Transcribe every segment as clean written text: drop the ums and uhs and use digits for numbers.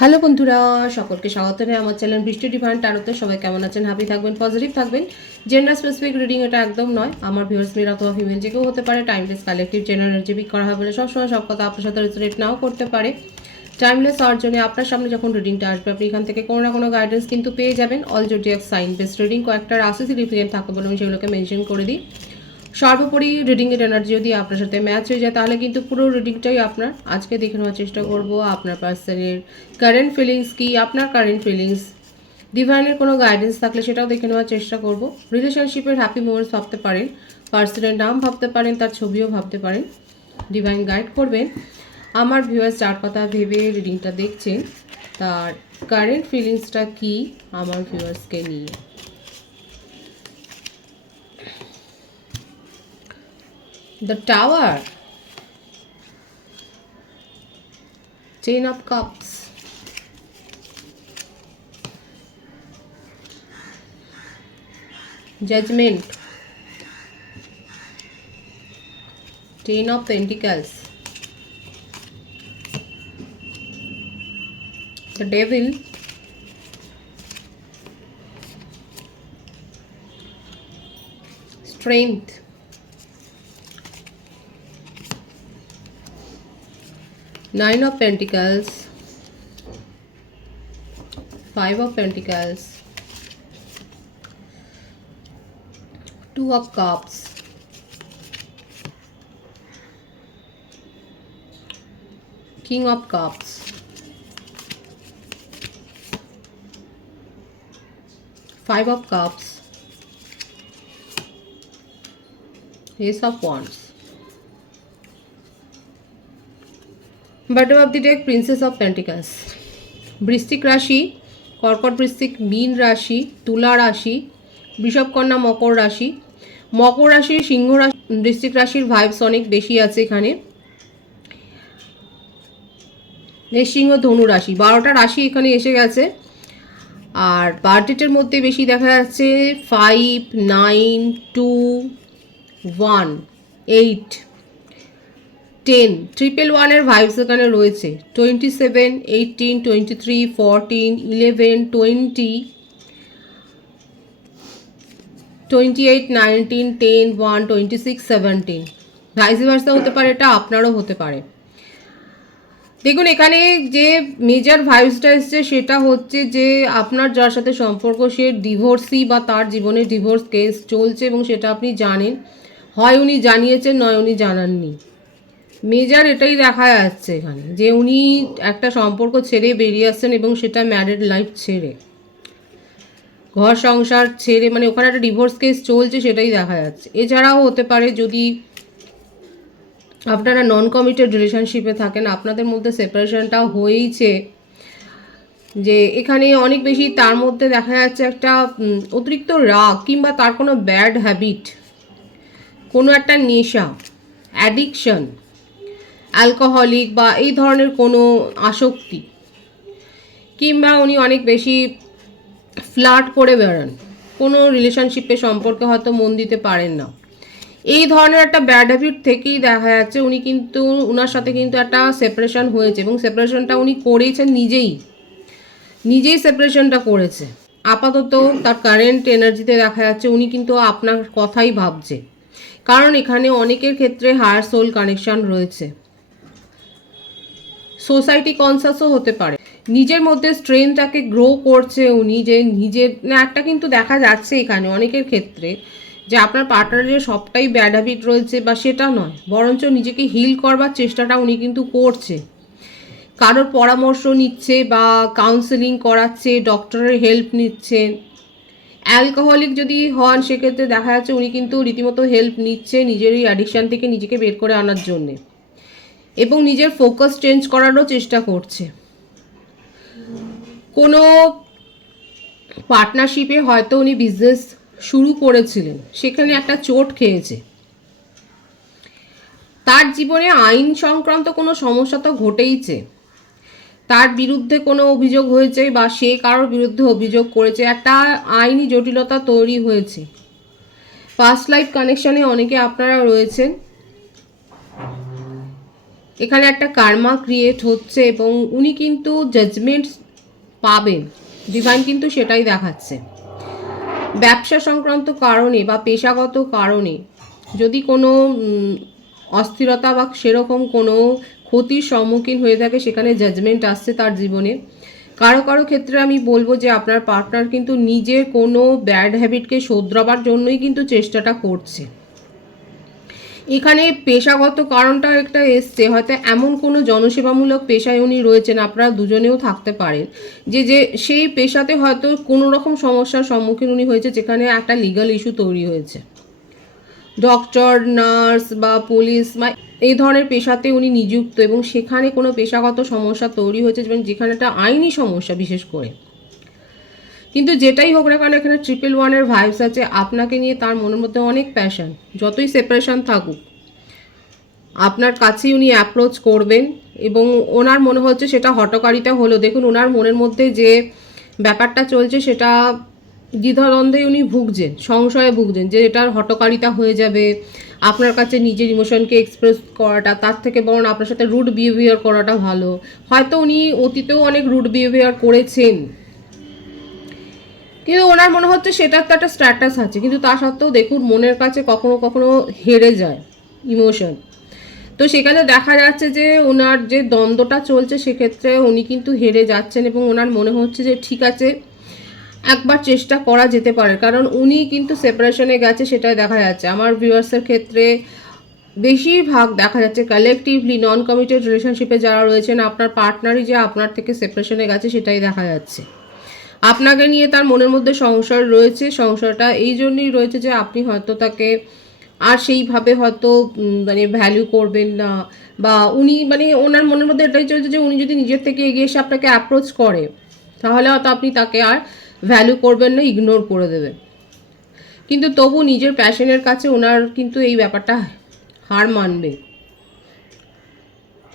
Hello বন্ধুরা, সকলকে স্বাগত জানাই আমার চ্যানেল বৃষ্টি ডিভাইন ট্যারোতে। সবাই কেমন আছেন? হ্যাপি থাকবেন, পজিটিভ থাকবেন। জেন্ডার স্পেসিফিক রিডিং এটা একদম নয়। আমার ভিউয়ার্স মেল অথবা ফিমেল যে কেউ হতে পারে। Timeless collective general energy pick করা হয় বলে সবসময় সব কথা আপনার সাথে রেজোনেট নাও করতে পারে। টাইমলেস হওয়ার জন্য আপনার সামনে যখন রিডিংটা আসবে আপনি এখান থেকে কোনো না কোনো গাইডেন্স কিন্তু পেয়ে যাবেন। All zodiac sign base reading কয়েকটা রাশি সিগনিফিকেন্ট থাকবে বলে আমি সেগুলোকে মেনশন করে দিই। সর্বোপরি রিডিংয়ের এনার্জি যদি আপনার সাথে ম্যাচ হয়ে যায় তাহলে কিন্তু পুরো রিডিংটাই আপনার। আজকে দেখে নেওয়ার চেষ্টা করব আপনার পার্সনের কারেন্ট ফিলিংস কি, আপনার কারেন্ট ফিলিংস, ডিভাইনের কোনো গাইডেন্স থাকলে সেটাও দেখে নেওয়ার চেষ্টা করব। রিলেশনশিপের হ্যাপি মোমেন্টস ভাবতে পারেন, পার্সনের নাম ভাবতে পারেন, তার ছবিও ভাবতে পারেন। ডিভাইন গাইড করবেন। আমার ভিউয়ার্স যার কথা ভেবে রিডিংটা দেখছেন তার কারেন্ট ফিলিংসটা কি আমার ভিউয়ার্সকে নিয়ে। The Tower, Ten of Cups, Judgment, Ten of Pentacles, the Devil, Strength, Nine of Pentacles, Five of Pentacles, Two of Cups, King of Cups, Five of Cups, Ace of Wands. Bottom of the deck, Princess of Pentacles. বৃশ্চিক রাশি, কর্কট বৃশ্চিক, মীন রাশি, তুলা রাশি, বৃষভ কন্যা মকর রাশি। মকর রাশি, সিংহ রাশি, বৃশ্চিক রাশির ভাইবস অনেক বেশি আছে এখানে। সিংহ, ধনু রাশি, 12টা রাশি এখানে এসে গেছে। আর বার্থডেটের মধ্যে বেশি দেখা যাচ্ছে 5, 9, 2, 1, 8, 10, 111 ভাইবস এখানে রয়েছে। 27, 18, 23, 14, 11, 20, 28, 19, 10, 1, 26, 17 ভাইস ভার্সা হতে পারে, এটা আপনারও হতে পারে। দেখুন এখানে যে মেজর ভাইবসটা এসছে সেটা হচ্ছে যে আপনার যার সাথে সম্পর্ক সে ডিভোর্সি বা তার জীবনে ডিভোর্স কেস চলছে এবং সেটা আপনি জানেন। হয় উনি জানিয়েছেন, নয় উনি জানাননি। মেজর এটাই দেখা যাচ্ছে এখানে যে উনি একটা সম্পর্ক ছেড়ে বেরিয়ে আসছেন এবং সেটা ম্যারিড লাইফ ছেড়ে, ঘর সংসার ছেড়ে, মানে ওখানে একটা ডিভোর্স কেস চলছে সেটাই দেখা যাচ্ছে। এছাড়াও হতে পারে যদি আপনারা নন কমিটেড রিলেশনশিপে থাকেন, আপনাদের মধ্যে সেপারেশনটাও হয়েইছে, যে এখানে অনেক বেশি তার মধ্যে দেখা যাচ্ছে একটা অতিরিক্ত রাগ কিংবা তার কোনো ব্যাড হ্যাবিট, কোনো একটা নেশা, অ্যাডিকশন, অ্যালকোহলিক বা এই ধরনের কোনো আসক্তি, কিংবা উনি অনেক বেশি ফ্লার্ট করে বেড়ান, কোনো রিলেশনশিপে সম্পর্কে হয়তো মন দিতে পারেন না। এই ধরনের একটা ব্যাড হ্যাবিট থেকেই দেখা যাচ্ছে উনি কিন্তু, ওনার সাথে কিন্তু একটা সেপারেশন হয়েছে এবং সেপারেশনটা উনি করেছেন নিজেই সেপারেশনটা করেছে। আপাতত তার কারেন্ট এনার্জিতে দেখা যাচ্ছে উনি কিন্তু আপনার কথাই ভাবছে, কারণ এখানে অনেকের ক্ষেত্রে হায়ার সোল কানেকশন রয়েছে। সোসাইটি কনসাসও হতে পারে। নিজের মধ্যে স্ট্রেংথটাকে গ্রো করছে উনি, যে নিজের না একটা কিন্তু দেখা যাচ্ছে এখানে অনেকের ক্ষেত্রে যে আপনার পার্টনারের সবটাই ব্যাড হ্যাবিট রয়েছে বা সেটা নয়, বরঞ্চ নিজেকে হিল করবার চেষ্টাটা উনি কিন্তু করছে। কারোর পরামর্শ নিচ্ছে বা কাউন্সেলিং করাচ্ছে, ডক্টরের হেল্প নিচ্ছেন। অ্যালকোহলিক যদি হন সেক্ষেত্রে দেখা যাচ্ছে উনি কিন্তু রীতিমতো হেল্প নিচ্ছে নিজের এই অ্যাডিকশান থেকে নিজেকে বের করে আনার জন্যে, এবং নিজের ফোকাস চেঞ্জ করারও চেষ্টা করছে। কোনো পার্টনারশিপে হয়তো উনি বিজনেস শুরু করেছিলেন, সেখানে একটা চোট খেয়েছে। তার জীবনে আইন সংক্রান্ত কোনো সমস্যা তো ঘটেইছে, তার বিরুদ্ধে কোনো অভিযোগ হয়েছে বা সে কারোর বিরুদ্ধে অভিযোগ করেছে, একটা আইনি জটিলতা তৈরি হয়েছে। পাস্ট লাইফ কানেকশানে অনেকে আপনারা রয়েছেন। এখানে একটা কার্মা ক্রিয়েট হচ্ছে এবং উনি কিন্তু জাজমেন্ট পাবেন, ডিভাইন কিন্তু সেটাই দেখাচ্ছে। ব্যবসা সংক্রান্ত কারণে বা পেশাগত কারণে যদি কোনো অস্থিরতা বা সেরকম কোনো ক্ষতির সম্মুখীন হয়ে থাকে, সেখানে জাজমেন্ট আসছে তার জীবনে। কারো কারো ক্ষেত্রে আমি বলবো যে আপনার পার্টনার কিন্তু নিজের কোনো ব্যাড হ্যাবিটকে শোধরাবার জন্যই কিন্তু চেষ্টাটা করছে। এখানে পেশাগত কারণটা একটা এসছে, হয়তো এমন কোনো জনসেবামূলক পেশায় উনি রয়েছেন, আপনারা দুজনেও থাকতে পারেন, যে সেই পেশাতে হয়তো কোনো রকম সমস্যার সম্মুখীন উনি হয়েছে, যেখানে একটা লিগ্যাল ইস্যু তৈরি হয়েছে। ডক্টর, নার্স বা পুলিশ বা এই ধরনের পেশাতে উনি নিযুক্ত এবং সেখানে কোনো পেশাগত সমস্যা তৈরি হয়েছে, যেখানে একটা আইনি সমস্যা বিশেষ করে। কিন্তু যেটাই হোক না কেন, এখানে 111-এর ভাইবস আছে। আপনাকে নিয়ে তার মনের মধ্যে অনেক প্যাশন, যতই সেপারেশন থাকুক আপনার কাছেই উনি অ্যাপ্রোচ করবেন এবং ওনার মনে হচ্ছে সেটা হঠকারিতা হলো। দেখুন, ওনার মনের মধ্যে যে ব্যাপারটা চলছে সেটা দ্বিধাদ্বন্দ্বে উনি ভুগছেন, সংশয়ে ভুগছেন যে এটার হঠকারিতা হয়ে যাবে। আপনার কাছে নিজের ইমোশনকে এক্সপ্রেস করাটা তার থেকে বরং আপনার সাথে রুড বিহেভিয়ার করাটা ভালো। হয়তো উনি অতীতেও অনেক রুড বিহেভিয়ার করেছেন, কিন্তু ওনার মনে হচ্ছে সেটার তো একটা স্ট্যাটাস আছে, কিন্তু তা সত্ত্বেও দেখুন মনের কাছে কখনো কখনো হেরে যায় ইমোশন। তো সেখানে দেখা যাচ্ছে যে ওনার যে দ্বন্দ্বটা চলছে সেক্ষেত্রে উনি কিন্তু হেরে যাচ্ছেন এবং ওনার মনে হচ্ছে যে ঠিক আছে, একবার চেষ্টা করা যেতে পারে, কারণ উনি কিন্তু সেপারেশনে গেছে সেটাই দেখা যাচ্ছে। আমার ভিউয়ার্সের ক্ষেত্রে বেশিরভাগ দেখা যাচ্ছে কালেকটিভলি নন কমিটেড রিলেশনশিপে যারা রয়েছেন, আপনার পার্টনারই যে আপনার থেকে সেপারেশনে গেছে সেটাই দেখা যাচ্ছে। আপনাকে নিয়ে তার মনের মধ্যে সংশয় রয়েছে। সংশয়টা এই জন্যই রয়েছে যে আপনি হয়তো তাকে আর সেইভাবে হয়তো মানে ভ্যালু করবেন না, বা উনি মানে ওনার মনের মধ্যে এটাই চলছে যে উনি যদি নিজের থেকে এগিয়ে এসে আপনাকে অ্যাপ্রোচ করে তাহলে হয়তো আপনি তাকে আর ভ্যালু করবেন না, ইগনোর করে দেবেন। কিন্তু তবু নিজের প্যাশনের কাছে ওনার কিন্তু এই ব্যাপারটা হার মানবে।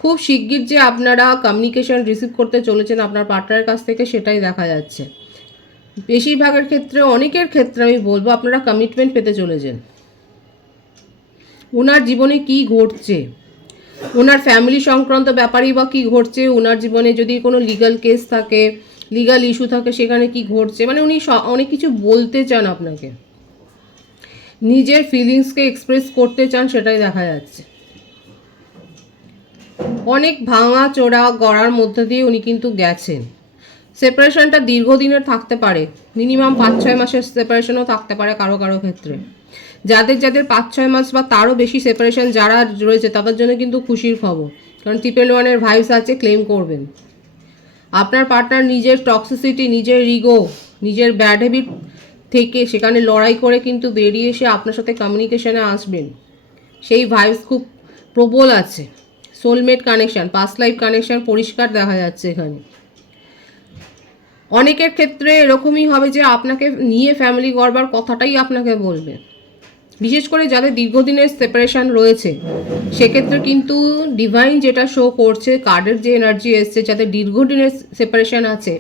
খুব শিগগির যে আপনারা কমিউনিকেশন রিসিভ করতে চলেছেন আপনার পার্টনারের কাছ থেকে সেটাই দেখা যাচ্ছে। বেশিরভাগের ক্ষেত্রে, অনেকের ক্ষেত্রে আমি বলবো আপনারা কমিটমেন্ট পেতে চলেছেন। ওনার জীবনে কি ঘটছে, ওনার ফ্যামিলি সংক্রান্ত ব্যাপারেই বা কী ঘটছে, ওনার জীবনে যদি কোনো লিগ্যাল কেস থাকে, লিগ্যাল ইস্যু থাকে, সেখানে কি ঘটছে, মানে উনি অনেক কিছু বলতে চান আপনাকে, নিজের ফিলিংসকে এক্সপ্রেস করতে চান, সেটাই দেখা যাচ্ছে। অনেক ভাঙা চোরা গড়ার মধ্যে দিয়ে উনি কিন্তু গেছেন। সেপারেশনটা দীর্ঘদিনের থাকতে পারে, মিনিমাম 5-6 মাসের সেপারেশনও থাকতে পারে কারো কারো ক্ষেত্রে। যাদের যাদের 5-6 মাস বা তারও বেশি সেপারেশন যারা রয়েছে তাদের জন্য কিন্তু খুশির খবর, কারণ 111-এর ভাইবস আছে, ক্লেম করবেন। আপনার পার্টনার নিজের টক্সিসিটি, নিজের ইগো, নিজের ব্যাড হ্যাবিট থেকে সেখানে লড়াই করে কিন্তু বেরিয়ে এসে আপনার সাথে কমিউনিকেশনে আসবেন, সেই ভাইবস খুব প্রবল আছে। Soulmate connection, past life connection পরিষ্কার দেখা যাচ্ছে এখানে। অনেকের ক্ষেত্রে এরকমই হবে যে আপনাকে নিয়ে ফ্যামিলি গড়বার কথাটাই আপনাকে বলবে, বিশেষ করে যাদের দীর্ঘদিনের সেপারেশন রয়েছে সেক্ষেত্রে কিন্তু ডিভাইন যেটা শো করছে, কার্ডের যে এনার্জি এসছে, যাদের দীর্ঘদিনের সেপারেশন আছে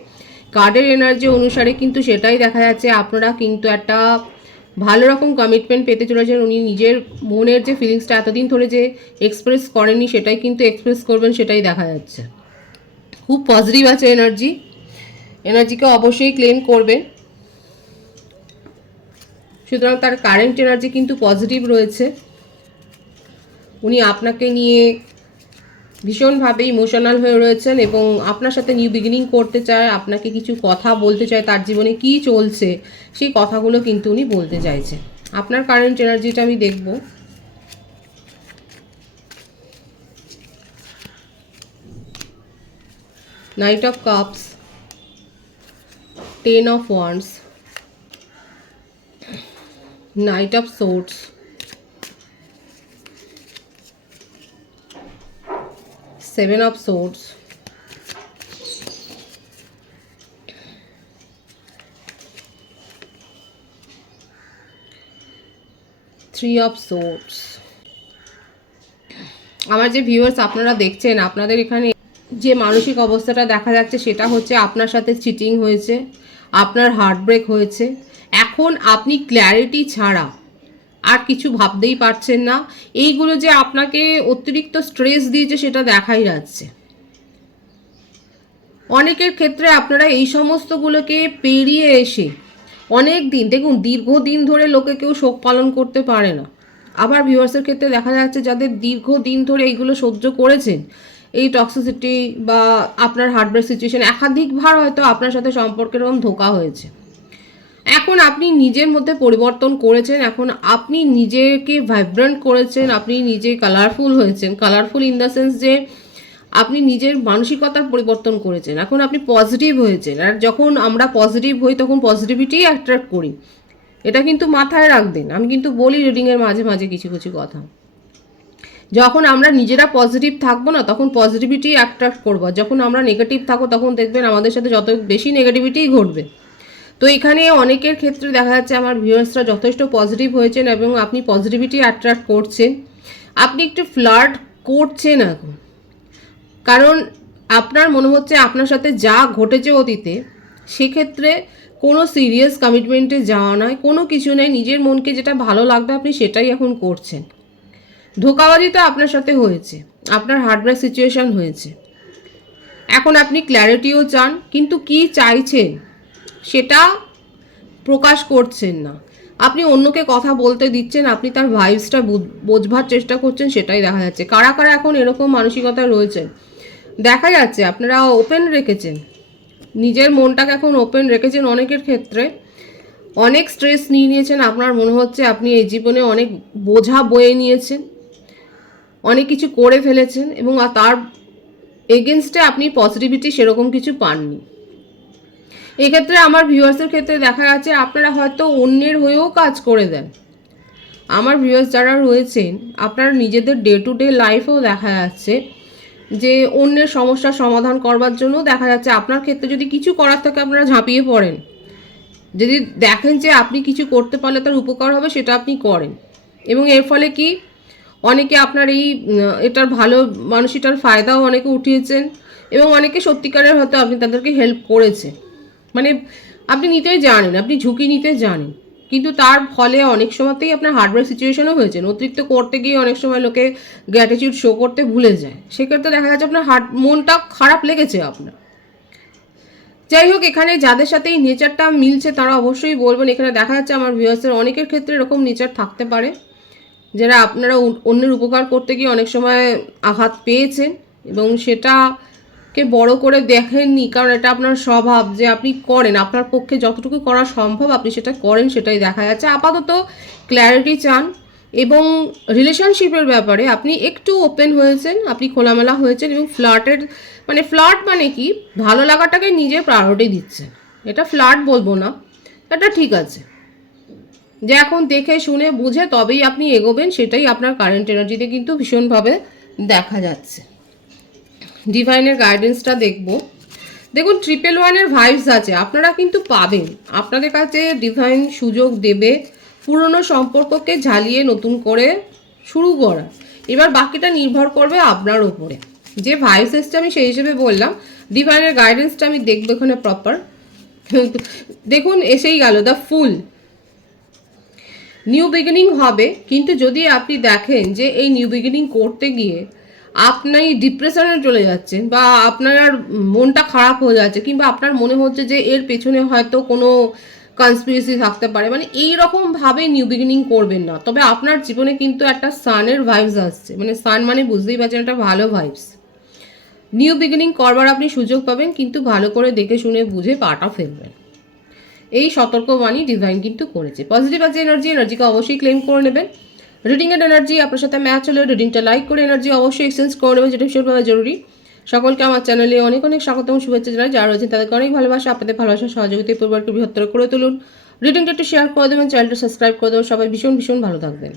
কার্ডের এনার্জি অনুসারে কিন্তু সেটাই দেখা যাচ্ছে। আপনারা কিন্তু একটা ভালো রকম কমিটমেন্ট পেতে চলেছেন। উনি নিজের মনের যে ফিলিংসটা এতদিন ধরে যে এক্সপ্রেস করেননি সেটাই কিন্তু এক্সপ্রেস করবেন, সেটাই দেখা যাচ্ছে। খুব পজিটিভ আছে এনার্জি, এনার্জিকে অবশ্যই ক্লেম করবেন। সুতরাং তার কারেন্ট এনার্জি কিন্তু পজিটিভ রয়েছে। উনি আপনাকে নিয়ে ভীষণভাবে ইমোশনাল হয়ে রয়েছেন এবং আপনার সাথে নিউ বিগিনিং করতে চায়, আপনাকে কিছু কথা বলতে চায়, তার জীবনে কি চলছে সেই কথাগুলো কিন্তু উনি বলতে চাইছে। আপনার কারেন্ট এনার্জিটা আমি দেখব। Night of cups, 10 of wands, Knight of swords, 7 of swords, 3 of swords। আমার যে ভিউয়ার্স আপনারা দেখছেন, আপনাদের এখানে যে মানসিক অবস্থাটা দেখা যাচ্ছে সেটা হচ্ছে আপনার সাথে চিটিং হয়েছে, আপনার হার্টব্রেক হয়েছে। এখন আপনি ক্ল্যারিটি ছাড়া আর কিছু ভাবতেই পারছেন না। এইগুলো যে আপনাকে অতিরিক্ত স্ট্রেস দিয়েছে সেটা দেখাই যাচ্ছে। অনেকের ক্ষেত্রে আপনারা এই সমস্তগুলোকে পেরিয়ে এসে অনেক দিন, দেখুন দীর্ঘদিন ধরে লোকে কেউ শোক পালন করতে পারে না। আবার ভিউয়ার্সের ক্ষেত্রে দেখা যাচ্ছে যাদের দীর্ঘদিন ধরে এইগুলো সহ্য করেছেন, এই টক্সিসিটি বা আপনার হার্টব্রেক সিচুয়েশন, একাধিকবার হয়তো আপনার সাথে সম্পর্কের এরকম ধোঁকা হয়েছে। এখন আপনি নিজের মধ্যে পরিবর্তন করেছেন, এখন আপনি নিজেকে ভাইব্রেন্ট করেছেন, আপনি নিজে কালারফুল হয়েছেন। কালারফুল ইন দ্য সেন্স যে আপনি নিজের মানসিকতার পরিবর্তন করেছেন, এখন আপনি পজিটিভ হয়েছেন। আর যখন আমরা পজিটিভ হই তখন পজিটিভিটি অ্যাট্রাক্ট করি, এটা কিন্তু মাথায় রাখবেন। আমি কিন্তু বলি রিডিংয়ের মাঝে মাঝে কিছু কিছু কথা, যখন আমরা নিজেরা পজিটিভ থাকবো না তখন পজিটিভিটি অ্যাট্রাক্ট করবো, যখন আমরা নেগেটিভ থাকবো তখন দেখবেন আমাদের সাথে যত বেশি নেগেটিভিটিই ঘটবে। তো এখানে অনেকের ক্ষেত্রে দেখা যাচ্ছে আমার ভিউয়ার্সরা যথেষ্ট পজিটিভ হয়েছেন এবং আপনি পজিটিভিটি অ্যাট্রাক্ট করছেন। আপনি একটু ফ্লার্ট করছেন এখন, কারণ আপনার মনে হচ্ছে আপনার সাথে যা ঘটেছে অতীতে সেক্ষেত্রে কোনো সিরিয়াস কমিটমেন্টে যাওয়া নয়, কোনো কিছু নেই, নিজের মনকে যেটা ভালো লাগবে আপনি সেটাই এখন করছেন। ধোঁকাবাজি তো আপনার সাথে হয়েছে, আপনার হার্টব্রেক সিচুয়েশন হয়েছে, এখন আপনি ক্ল্যারিটিও চান, কিন্তু কি চাইছেন সেটা প্রকাশ করছেন না। আপনি অন্যকে কথা বলতে দিচ্ছেন, আপনি তার ভাইবসটা বোঝবার চেষ্টা করছেন, সেটাই দেখা যাচ্ছে। কারা কারা এখন এরকম মানসিকতা রয়েছেন দেখা যাচ্ছে, আপনারা ওপেন রেখেছেন, নিজের মনটাকে এখন ওপেন রেখেছেন। অনেকের ক্ষেত্রে অনেক স্ট্রেস নিয়ে নিয়েছেন, আপনার মনে হচ্ছে আপনি এই জীবনে অনেক বোঝা বয়ে নিয়েছেন, অনেক কিছু করে ফেলেছেন এবং তার এগেনস্টে আপনি পজিটিভিটি সেরকম কিছু পাননি। এক্ষেত্রে আমার ভিউয়ার্সের ক্ষেত্রে দেখা যাচ্ছে আপনারা হয়তো অন্যের হয়েও কাজ করে দেন। আমার ভিউয়ার্স যারা রয়েছেন আপনারা নিজেদের ডে টু ডে লাইফেও দেখা যাচ্ছে যে অন্যের সমস্যার সমাধান করবার জন্য দেখা যাচ্ছে আপনার ক্ষেত্রে যদি কিছু করার থাকে আপনারা ঝাঁপিয়ে পড়েন, যদি দেখেন যে আপনি কিছু করতে পারলে তার উপকার হবে সেটা আপনি করেন। এবং এর ফলে কি অনেকে আপনার এই এটার ভালো মানুষটার ফায়দাও অনেকে উঠিয়েছেন এবং অনেকে সত্যিকারের হয়তো আপনি তাদেরকে হেল্প করেছেন, মানে আপনি নিতেই জানেন, আপনি ঝুঁকি নিতে জানেন, কিন্তু তার ফলে অনেক সময়তেই আপনার হার্টব্রেক সিচুয়েশনও হয়েছেন। অতিরিক্ত করতে গিয়ে অনেক সময় লোকে গ্র্যাটিটিউড শো করতে ভুলে যায়, সেক্ষেত্রে দেখা যাচ্ছে আপনার মনটা খারাপ লেগেছে আপনার। যাই হোক, এখানে যাদের সাথে এই নেচারটা মিলছে তারা অবশ্যই বলবেন। এখানে দেখা যাচ্ছে আমার ভিউয়ার্সের অনেকের ক্ষেত্রে এরকম নেচার থাকতে পারে, যারা আপনারা অন্যের উপকার করতে গিয়ে অনেক সময় আঘাত পেয়েছেন এবং সেটাকে বড় করে দেখেননি, কারণ এটা আপনার স্বভাব যে আপনি করেন, আপনার পক্ষে যতটুকু করা সম্ভব আপনি সেটা করেন, সেটাই দেখা যাচ্ছে। আপাতত ক্ল্যারিটি চান এবং রিলেশনশিপের ব্যাপারে আপনি একটু ওপেন হয়েছেন, আপনি খোলামেলা হয়েছেন এবং ফ্লার্ট মানে কি, ভালো লাগাটাকে নিজে প্রায়োরিটি দিচ্ছেন। এটা ফ্লার্ট বলবো না, এটা ঠিক আছে যে এখন দেখে শুনে বুঝে তবেই আপনি এগোবেন, সেটাই আপনার কারেন্ট এনার্জিতে কিন্তু ভীষণভাবে দেখা যাচ্ছে। ডিভাইনের গাইডেন্সটা দেখুন 111-এর ভাইবস আছে, আপনারা কিন্তু পাবেন, আপনাদের কাছে ডিভাইন সুযোগ দেবে পুরনো সম্পর্ককে ঝালিয়ে নতুন করে শুরু করা। এবার বাকিটা নির্ভর করবে আপনার ওপরে। যে ভাইবস এসছে আমি সেই হিসেবে বললাম, ডিভাইনের গাইডেন্সটা আমি দেখবো এখানে প্রপার। দেখুন এসেই গেল দ্য ফুল, নিউ বিগিনিং হবে, কিন্তু যদি আপনি দেখেন যে এই নিউ বিগিনিং করতে গিয়ে আপনি ডিপ্রেশনে চলে যাচ্ছেন বা আপনার মনটা খারাপ হয়ে যাচ্ছে, কিংবা আপনার মনে হচ্ছে যে এর পেছনে হয়তো কোনো কনস্পিরেসি থাকতে পারে, মানে এইরকমভাবে নিউ বিগিনিং করবেন না। তবে আপনার জীবনে কিন্তু একটা সানের ভাইবস আসছে, মানে সান মানে বুঝতেই পারছেন একটা ভালো ভাইবস। নিউ বিগিনিং করবার আপনি সুযোগ পাবেন, কিন্তু ভালো করে দেখে শুনে বুঝে পাটা ফেলবেন, এই সতর্কবাণী ডিভাইন কিন্তু করেছে। পজিটিভ আছে এনার্জিকে অবশ্যই ক্লেম করে নেবেন। রিডিংয়ের এনার্জি আপনার সাথে ম্যাচ হলে রিডিংটা লাইক করে এনার্জি অবশ্যই এক্সচেঞ্জ করে নেবেন, যেটা ভীষণভাবে জরুরি। সকলকে আমার চ্যানেলে অনেক অনেক স্বাগত এবং শুভেচ্ছা জানাই। যারা রয়েছেন তাদেরকে অনেক ভালোবাসা, আপনাদের ভালোবাসা সহযোগিতায় পরিবারকে বৃহত্তর করে তুলুন। রিডিংটা একটু শেয়ার করে দেবেন, চ্যানেলটা সাবস্ক্রাইব করে দেবেন। সবাই ভীষণ ভীষণ ভালো থাকবেন।